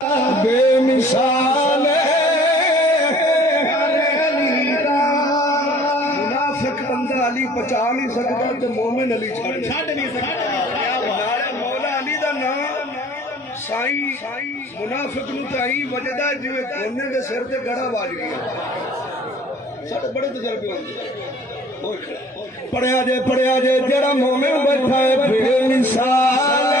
बेमिसाल मुनाफिक बंदा अली पचा नहीं सकता तो मोमिन अली छड़ नहीं सकता। मौला अली दा नाम साई मुनाफिक नूं तां ही वजदा जिवें कोने दे सिर ते गड़ा वाज गया। साडे बड़े तजर्बे होंदे पढ़िया जे जरा मोमिन बैठा है बेमिसाल